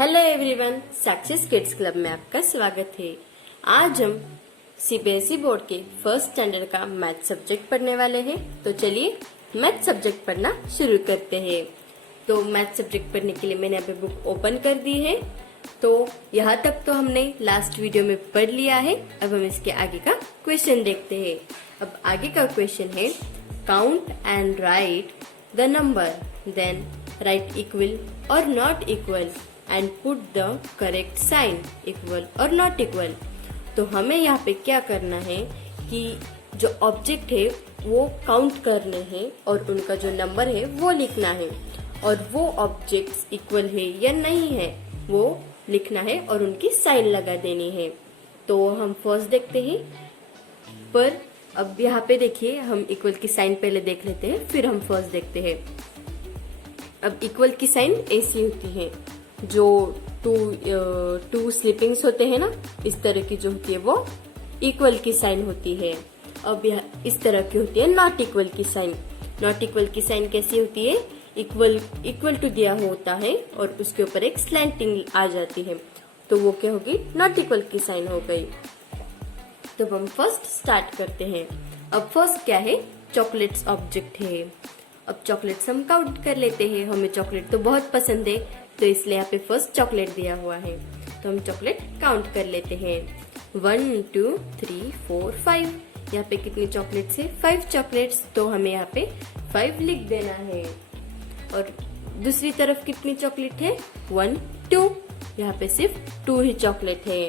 Hello everyone, success kids club में आपका स्वागत है। आज हम सीबीएसई बोर्ड के फर्स्ट स्टैंडर्ड का मैथ सब्जेक्ट पढ़ने वाले हैं। तो चलिए मैथ सब्जेक्ट पढ़ना शुरू करते हैं। तो मैथ सब्जेक्ट पढ़ने के लिए मैंने यहाँ पे बुक ओपन कर दी है। तो यहाँ तक तो हमने लास्ट वीडियो में पढ़ लिया है। अब हम इसके आगे का क्वेश्चन देखते हैं। अब आगे का क्वेश्चन है, count and write the number, then write equal और not equal and put the correct sign, equal और नॉट इक्वल। तो हमें यहाँ पे क्या करना है कि जो ऑब्जेक्ट है वो काउंट करने हैं और उनका जो नंबर है वो लिखना है, और वो ऑब्जेक्ट्स इक्वल है या नहीं है वो लिखना है और उनकी साइन लगा देनी है। तो हम फर्स्ट देखते हैं, पर अब यहाँ पे देखिए हम इक्वल की साइन पहले देख लेते हैं, फिर हम फर्स्ट देखते हैं। अब इक्वल की साइन ऐसी होती है, जो टू स्लिपिंग्स होते हैं ना, इस तरह की जो होती है वो इक्वल की साइन होती है। अब यह इस तरह की होती है नॉट इक्वल की साइन। नॉट इक्वल की साइन कैसी होती है, इक्वल टू दिया होता है और उसके ऊपर एक स्लैंटिंग आ जाती है, तो वो क्या होगी, नॉट इक्वल की साइन हो गई। तो हम फर्स्ट स्टार्ट करते हैं। अब फर्स्ट क्या है, चॉकलेट्स ऑब्जेक्ट है। अब चॉकलेट्स हम काउंट कर लेते हैं। हमें चॉकलेट तो बहुत पसंद है, तो इसलिए यहाँ पे फर्स्ट चॉकलेट दिया हुआ है, तो हम चॉकलेट काउंट कर लेते हैं। 1 2 3 4 5। यहाँ पे कितनी चॉकलेट्स है, 5 चॉकलेट्स, तो हमें यहाँ पे 5 लिख देना है। और दूसरी तरफ कितनी चॉकलेट है, 1 2। यहाँ पे सिर्फ 2 ही चॉकलेट है,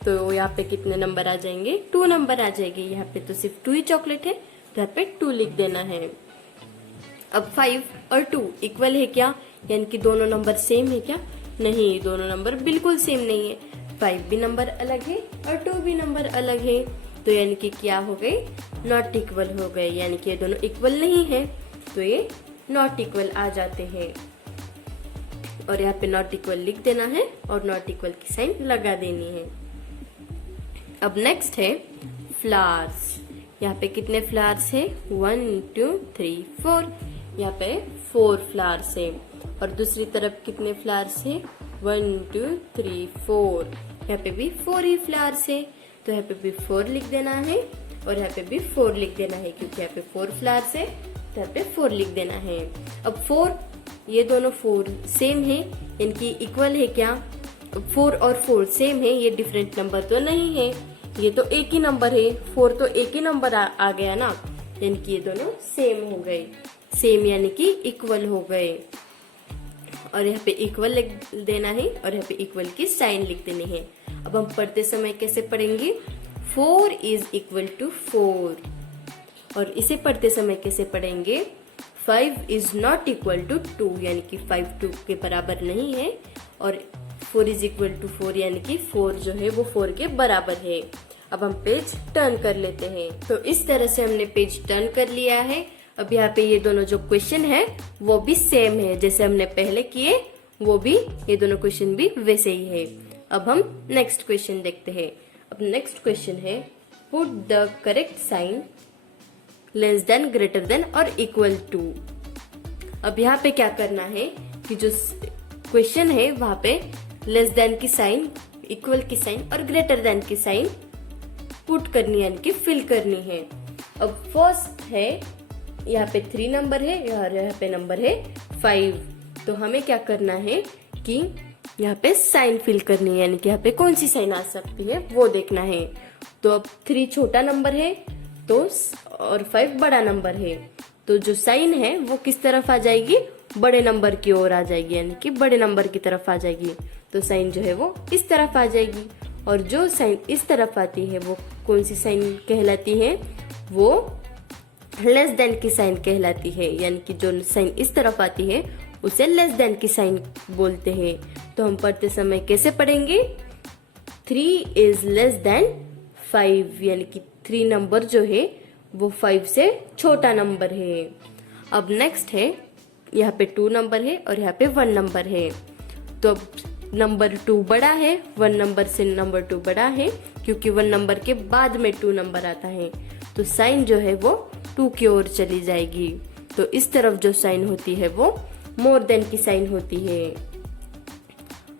तो यहाँ पे कितने नंबर आ जाएंगे, 2 नंबर आ जाएंगे। यहाँ पे तो सिर्फ 2 ही चॉकलेट है, तो यहाँ पे 2 लिख देना है। अब 5 और 2 इक्वल है क्या, यानी कि दोनों नंबर सेम है क्या, नहीं, दोनों नंबर बिल्कुल सेम नहीं है। 5 भी नंबर अलग है और 2 भी नंबर अलग है, तो यानी कि क्या हो गए, नॉट इक्वल हो गए, यानी कि ये दोनों इक्वल नहीं है, तो ये नॉट इक्वल आ जाते हैं। और यहाँ पे नॉट इक्वल लिख देना है और नॉट इक्वल की साइन लगा देनी है। अब नेक्स्ट है फ्लावर्स। यहाँ पे कितने फ्लावर्स है, 1 2 3 4। यहाँ पे 4 फ्लावर्स है। और दूसरी तरफ कितने फ्लावर्स है, 1 2 3 4। यहाँ पे भी 4 ही फ्लावर्स है, तो यहाँ पे भी 4 लिख देना है और यहाँ पे भी 4 लिख देना है, क्योंकि यहाँ पे 4 फ्लावर्स है, तो यहाँ पे 4 लिख देना है। अब 4, ये दोनों 4 सेम है, इनकी इक्वल है क्या, 4 और 4 सेम है, ये डिफरेंट नंबर तो नहीं है, ये तो एक ही नंबर है, 4 तो एक ही नंबर आ गया ना, यानी कि ये दोनों सेम हो गए। सेम यानी कि इक्वल हो गए, और यहाँ पे इक्वल लिख देना है और यहाँ पे इक्वल की साइन लिख देनी है। अब हम पढ़ते समय कैसे पढ़ेंगे, 4 इज इक्वल टू 4, और इसे पढ़ते समय कैसे पढ़ेंगे, 5 इज नॉट इक्वल टू 2, यानी कि 5 2 के बराबर नहीं है, और 4 इज इक्वल टू 4, यानी कि 4 जो है वो 4 के बराबर है। अब हम पेज टर्न कर लेते हैं। तो इस तरह से हमने पेज टर्न कर लिया है। अब यहाँ पे ये दोनों जो क्वेश्चन है वो भी सेम है, जैसे हमने पहले किए वो भी, ये दोनों क्वेश्चन भी वैसे ही है। अब हम नेक्स्ट क्वेश्चन देखते हैं। अब नेक्स्ट क्वेश्चन है, put the correct sign less than, greater than और इक्वल टू। अब यहाँ पे क्या करना है कि जो क्वेश्चन है वहां पे लेस देन की साइन, इक्वल की साइन और ग्रेटर देन की साइन पुट करनी है, यानी कि फिल करनी है। अब फर्स्ट है, यहाँ पे 3 नंबर है और यहाँ पे नंबर है 5, तो हमें क्या करना है कि यहाँ पे साइन फिल करनी है, यानी कि यहाँ पे कौन सी साइन आ सकती है वो देखना है। तो अब 3 छोटा नंबर है, तो और 5 बड़ा नंबर है, तो जो साइन है वो किस तरफ आ जाएगी, बड़े नंबर की ओर आ जाएगी, यानी कि बड़े नंबर की तरफ आ जाएगी। तो साइन जो है वो इस तरफ आ जाएगी, और जो साइन इस तरफ आती है वो कौन सी साइन कहलाती है, वो लेस देन की साइन कहलाती है, यानी कि जो साइन इस तरफ आती है उसे लेस देन की साइन बोलते हैं। तो हम पढ़ते समय कैसे पढ़ेंगे, 3 इज लेस देन 5, यानी कि 3 नंबर जो है वो 5 से छोटा नंबर है। अब नेक्स्ट है, यहाँ पे 2 नंबर है और यहाँ पे 1 नंबर है, तो अब नंबर 2 बड़ा है, 1 नंबर से नंबर 2 बड़ा है, क्योंकि 1 नंबर के बाद में 2 नंबर आता है, तो साइन जो है वो 2 की ओर चली जाएगी। तो इस तरफ जो साइन होती है वो मोर देन की साइन होती है।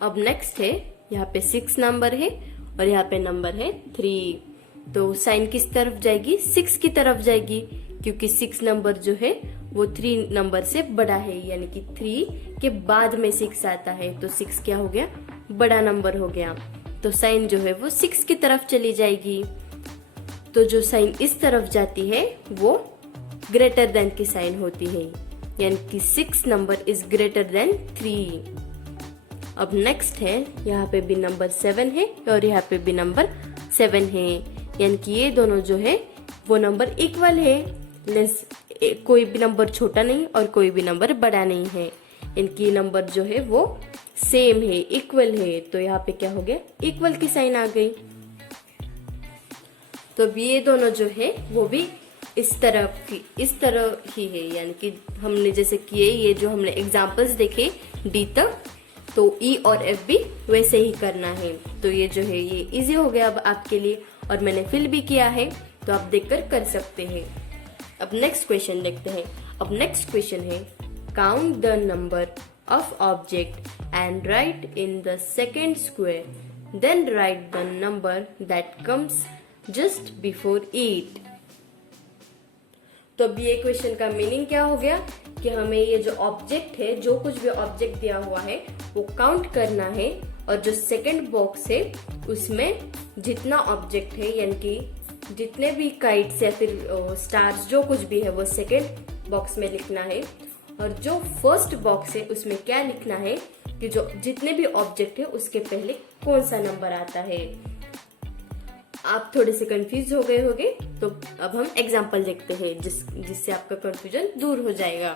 अब नेक्स्ट है, यहाँ पे 6 नंबर है और यहाँ पे नंबर है 3। तो साइन किस तरफ जाएगी? 6 की तरफ जाएगी, क्योंकि 6 नंबर जो है वो 3 नंबर से बड़ा है, यानी कि 3 के बाद में 6 आता है, तो 6 क्या हो गया? बड़ा नंबर हो गया। तो साइन जो है वो 6 की तरफ चली जाएगी। तो जो साइन इस तरफ जाती है वो ग्रेटर देन की साइन होती है, यानी कि 6 नंबर इज ग्रेटर देन 3। अब नेक्स्ट है, यहाँ पे भी नंबर 7 है और यहाँ पे भी नंबर 7 है, यानी कि ये दोनों जो है वो नंबर इक्वल है। कोई भी नंबर छोटा नहीं और कोई भी नंबर बड़ा नहीं है, इनकी नंबर जो है वो सेम है, इक्वल है। तो यहाँ पे क्या हो गया? इक्वल की साइन आ गई। तो अब ये दोनों जो है वो भी इस तरह ही है, यानी कि हमने जैसे किए, ये जो हमने एग्जांपल्स देखे डी तक, तो ई और एफ भी वैसे ही करना है। तो ये जो है ये इजी हो गया अब आपके लिए, और मैंने फिल भी किया है, तो आप देखकर कर सकते हैं। अब नेक्स्ट क्वेश्चन देखते हैं। अब नेक्स्ट क्वेश्चन है, count the number of object and write in the second square, then write the number that comes just before it. तो अब ये क्वेश्चन का मीनिंग क्या हो गया कि हमें ये जो ऑब्जेक्ट है, जो कुछ भी ऑब्जेक्ट दिया हुआ है वो काउंट करना है, और जो सेकंड बॉक्स है उसमें जितना ऑब्जेक्ट है, यानी कि जितने भी काइट्स या फिर स्टार्स जो कुछ भी है वो सेकंड बॉक्स में लिखना है, और जो फर्स्ट बॉक्स है उसमें क्या लिखना है कि जो जितने भी ऑब्जेक्ट है उसके पहले कौन सा नंबर आता है। आप थोड़े से कंफ्यूज हो गए होंगे, तो अब हम एग्जांपल देखते हैं जिससे आपका कंफ्यूजन दूर हो जाएगा।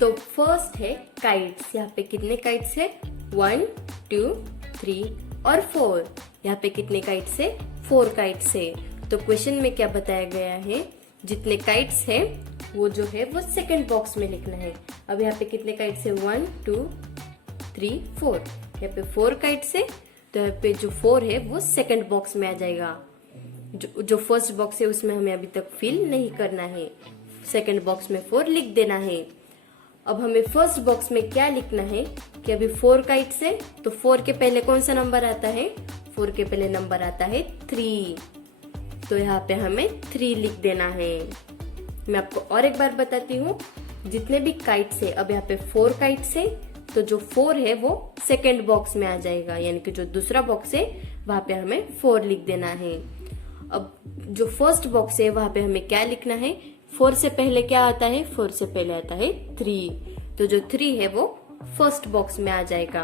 तो फर्स्ट है काइट्स। यहाँ पे कितने काइट्स है? 1, 2, 3 और 4। यहाँ पे कितने काइट्स है? 4 काइट्स है। तो क्वेश्चन में क्या बताया गया है, जितने काइट्स है वो जो है वो सेकंड बॉक्स में लिखना है। अब यहाँ पे कितने काइट्स है? 1, 2, 3, 4। यहाँ पे 4 काइट्स है, तो यहाँ पे जो 4 है वो सेकंड बॉक्स में आ जाएगा। जो फर्स्ट बॉक्स है उसमें हमें अभी तक फिल नहीं करना है, सेकंड बॉक्स में 4 लिख देना है। अब हमें फर्स्ट बॉक्स में क्या लिखना है कि अभी 4 काइट्स है, तो 4 के पहले कौन सा नंबर आता है? 4 के पहले नंबर आता है 3। तो यहाँ पे हमें 3 लिख देना है। मैं आपको और एक बार बताती हूँ, जितने भी काइट्स है, अब यहाँ पे 4 काइट्स है, तो जो 4 है वो सेकेंड बॉक्स में आ जाएगा, यानी कि जो दूसरा बॉक्स है वहां पे हमें 4 लिख देना है। अब जो फर्स्ट बॉक्स है वहां पे हमें क्या लिखना है? 4 से पहले क्या आता है? 4 से पहले आता है 3। तो जो 3 है वो फर्स्ट बॉक्स में आ जाएगा।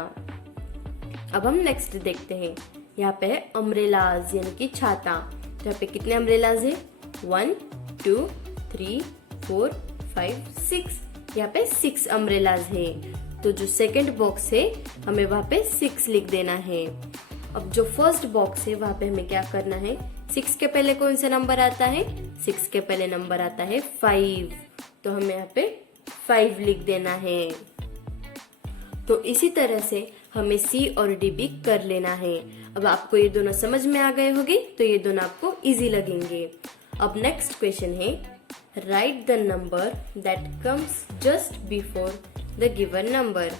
अब हम नेक्स्ट देखते हैं। यहाँ पे है अम्ब्रेलाज, यानी कि छाता। तो यहाँ पे कितने अम्ब्रेलाज है? 1, 2, 3, 4, 5, 6। यहाँ पे 6 अम्ब्रेलाज है। तो जो सेकंड बॉक्स है हमें वहां पे 6 लिख देना है। अब जो फर्स्ट बॉक्स है वहां पे हमें क्या करना है? 6 के पहले कौन सा नंबर आता है? 6 के पहले नंबर आता है 5। तो हमें यहाँ पे 5 लिख देना है। तो इसी तरह से हमें सी और डी भी कर लेना है। अब आपको ये दोनों समझ में आ गए होंगे, तो ये दोनों आपको इजी लगेंगे। अब नेक्स्ट क्वेश्चन है, right the number that comes just before the given number.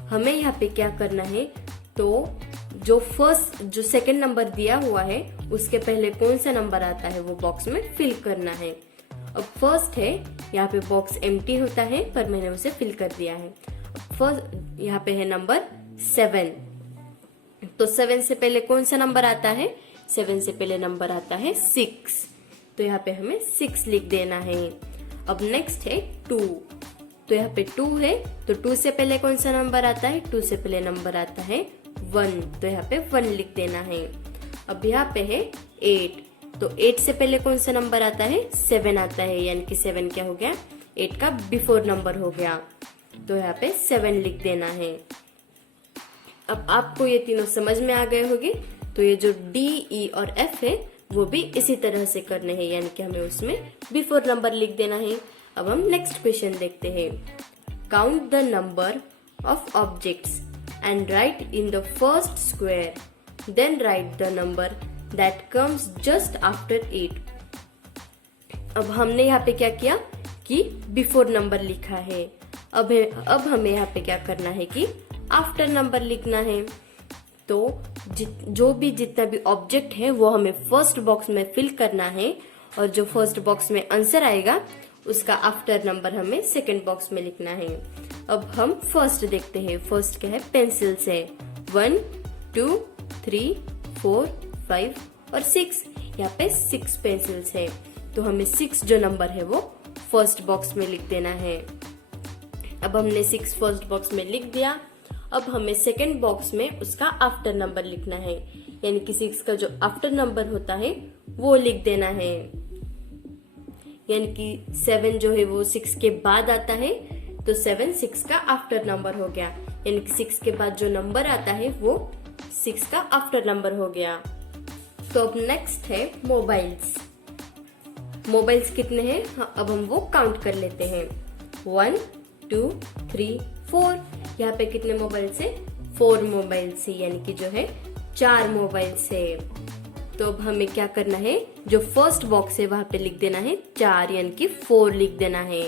हमें यहाँ पे क्या करना है? तो जो सेकंड नंबर दिया हुआ है उसके पहले कौन सा नंबर आता है वो बॉक्स में फिल करना है। अब फर्स्ट है, यहाँ पे बॉक्स एम्प्टी होता है पर मैंने उसे फिल कर दिया है। फर्स्ट यहाँ पे है नंबर 7। तो 7 से पहले कौन सा नंबर आता है? 7 से पहले नंबर आता है 6। तो यहाँ पे हमें 6 लिख देना है। अब नेक्स्ट है 2। तो यहाँ पे 2 है, तो 2 से पहले कौन सा नंबर आता है? 2 से पहले नंबर आता है 1। तो यहाँ पे 1 लिख देना है। अब यहाँ पे है 8। तो 8 से पहले कौन सा नंबर आता है? 7 आता है, यानी कि 7 क्या हो गया? 8 का बिफोर नंबर हो गया। तो यहाँ पे 7 लिख देना है। अब आपको ये तीनों समझ में आ गए होंगे। तो ये जो डी, ई और एफ है वो भी इसी तरह से करने हैं, यानी कि हमें उसमें बिफोर नंबर लिख देना है। अब हम नेक्स्ट क्वेश्चन देखते हैं। Count the number of objects and write in the first square, then write the number that comes just after it. अब हमने यहाँ पे क्या किया कि बिफोर नंबर लिखा है। अब हमें यहाँ पे क्या करना है कि आफ्टर नंबर लिखना है। तो जितना भी ऑब्जेक्ट है वो हमें फर्स्ट बॉक्स में फिल करना है और जो फर्स्ट बॉक्स में आंसर आएगा उसका आफ्टर नंबर हमें सेकंड बॉक्स में लिखना है। अब हम फर्स्ट देखते हैं। फर्स्ट क्या है, पेंसिल से 1 2 3 4 5 और 6। यहाँ पे 6 पेंसिल्स है तो हमें 6 जो नंबर है वो फर्स्ट बॉक्स में लिख देना है। अब हमने 6 फर्स्ट बॉक्स में लिख दिया। अब हमें सेकंड बॉक्स में उसका आफ्टर नंबर लिखना है, यानी कि 6 का जो आफ्टर नंबर होता है वो लिख देना है। यानी कि 7 जो है वो 6 के बाद आता है तो 7 6 का आफ्टर नंबर हो गया, यानी कि 6 के बाद जो नंबर आता है वो 6 का आफ्टर नंबर हो गया। तो अब नेक्स्ट है मोबाइल्स। मोबाइल्स कितने हैं? हाँ, अब हम वो काउंट कर लेते हैं। 1 2 3 4। यहाँ पे कितने मोबाइल से? 4 मोबाइल से, यानी कि जो है 4 मोबाइल से। तो अब हमें क्या करना है, जो फर्स्ट बॉक्स है वहां पे लिख देना है 4, यानी कि 4 लिख देना है।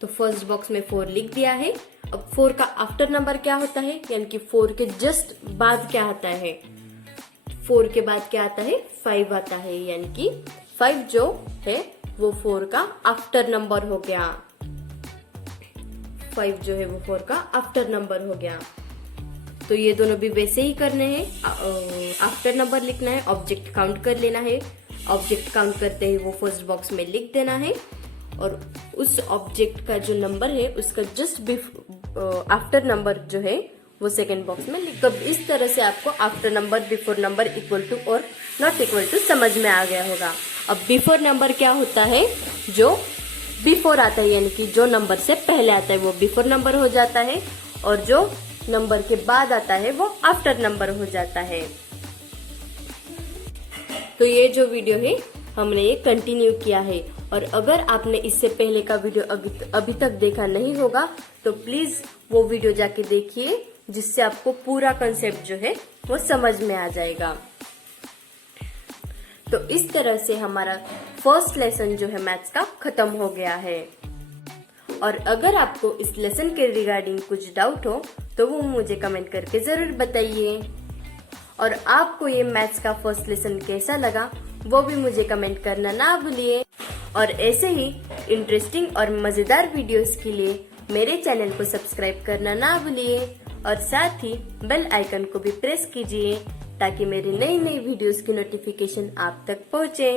तो फर्स्ट बॉक्स में 4 लिख दिया है। अब 4 का आफ्टर नंबर क्या होता है, यानी कि 4 के जस्ट बाद क्या आता है? 4 के बाद क्या आता है? 5 आता है, यानी कि 5 जो है वो 4 का आफ्टर नंबर हो गया। 5 जो है वो 4 का आफ्टर नंबर हो गया। तो ये दोनों भी वैसे ही करने हैं। आफ्टर नंबर लिखना है, ऑब्जेक्ट काउंट कर लेना है। ऑब्जेक्ट काउंट करते ही वो फर्स्ट बॉक्स में लिख देना है और उस ऑब्जेक्ट का जो नंबर है उसका जस्ट आफ्टर नंबर जो है वो सेकेंड बॉक्स में लिख। तब इस तरह से आपको after number, before number, equal to और नॉट इक्वल टू समझ में आ गया होगा। अब बिफोर नंबर क्या होता है? जो बिफोर आता है, यानी कि जो नंबर से पहले आता है वो बिफोर नंबर हो जाता है और जो नंबर के बाद आता है वो आफ्टर नंबर हो जाता है। तो ये जो वीडियो है हमने ये कंटिन्यू किया है और अगर आपने इससे पहले का वीडियो अभी तक देखा नहीं होगा तो प्लीज वो वीडियो जाके देखिए, जिससे आपको पूरा कंसेप्ट जो है वो समझ में आ जाएगा। तो इस तरह से हमारा फर्स्ट लेसन जो है मैथ्स का खत्म हो गया है। और अगर आपको इस लेसन के रिगार्डिंग कुछ डाउट हो तो वो मुझे कमेंट करके जरूर बताइए। और आपको ये मैथ्स का फर्स्ट लेसन कैसा लगा वो भी मुझे कमेंट करना ना भूलिए। और ऐसे ही इंटरेस्टिंग और मजेदार वीडियोस के लिए मेरे चैनल को सब्सक्राइब करना ना भूलिए और साथ ही बेल आइकन को भी प्रेस कीजिए ताकि मेरी नई वीडियोस की नोटिफिकेशन आप तक पहुंचे।